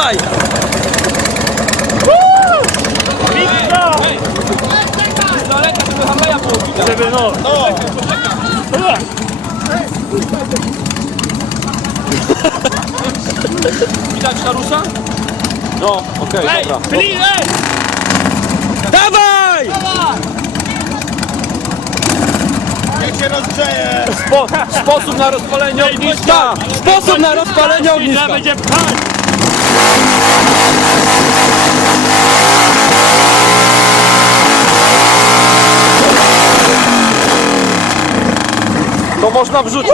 Daj! Żeby no. Widać Harusa? No, okej, Ej, dobra. ej! Dawaj! Jak się rozgrzeje! Sposób na rozpalenie ogniska! Sposób na rozpalenie ogniska! Będzie pchać! To można wrzucić.